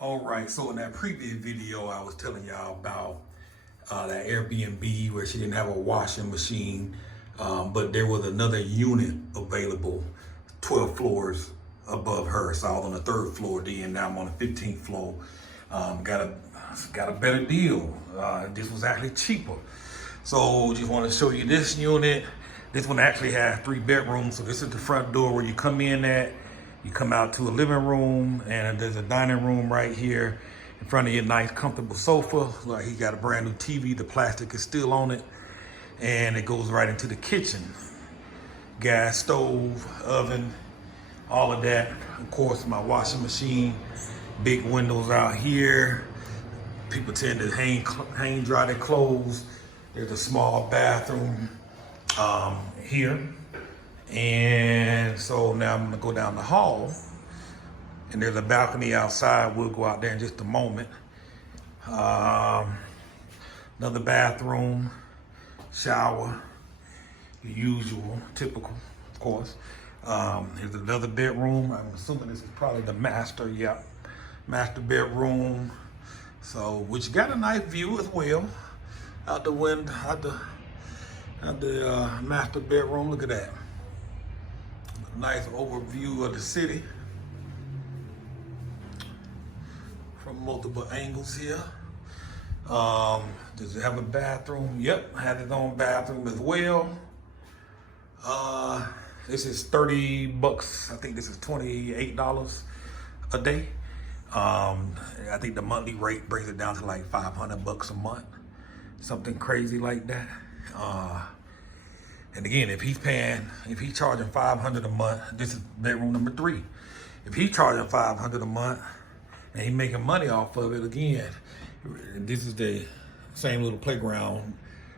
All right, so in that previous video, I was telling y'all about that Airbnb where she didn't have a washing machine, but there was another unit available 12 floors above her. So I was on the 3rd floor then, now I'm on the 15th floor. Got a better deal. This was actually cheaper. So just want to show you this unit. This one actually has 3 bedrooms. So this is the front door where you come in at. You come out to a living room, and there's a dining room right here in front of your nice, comfortable sofa. Like he got a brand new TV. The plastic is still on it, and it goes right into the kitchen. Gas stove, oven, all of that. Of course, my washing machine. Big windows out here. People tend to hang dry their clothes. There's a small bathroom here. And so now I'm gonna go down the hall, and there's a balcony outside. We'll go out there in just a moment. Another bathroom, shower, the usual, typical, of course. Here's another bedroom. I'm assuming this is probably the master, master bedroom. So, which got a nice view as well. Out the window, out the master bedroom, look at that. Nice overview of the city from multiple angles here. Does it have a bathroom? Yep, had its own bathroom as well. This is $30. I think this is $28 a day. I think the monthly rate brings it down to like $500 a month, something crazy like that. And again, if he's charging $500 a month, this is bedroom number 3. If he's charging $500 a month and he's making money off of it, again, this is the same little playground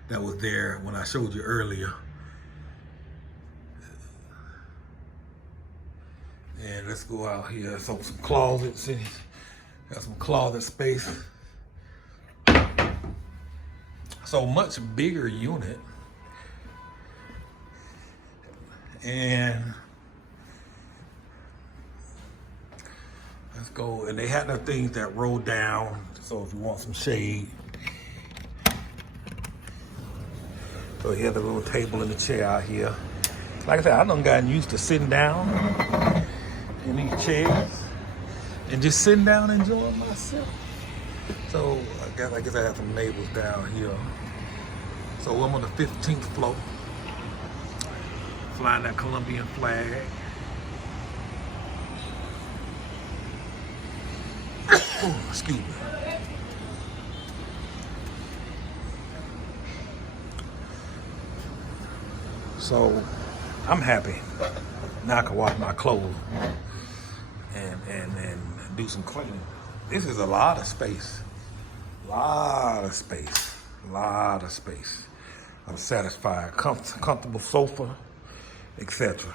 that was there when I showed you earlier. And let's go out here. So some closets, got some closet space. So much bigger unit. And let's go. And they had their things that roll down. So if you want some shade. So he had a little table and a chair out here. Like I said, I done gotten used to sitting down in these chairs and just sitting down and enjoying myself. So I guess I have some neighbors down here. So I'm on the 15th floor. Flying that Colombian flag. Excuse me. So I'm happy. Now I can wash my clothes and do some cleaning. This is a lot of space. Lot of space. I'm satisfied. Comfortable sofa, etc.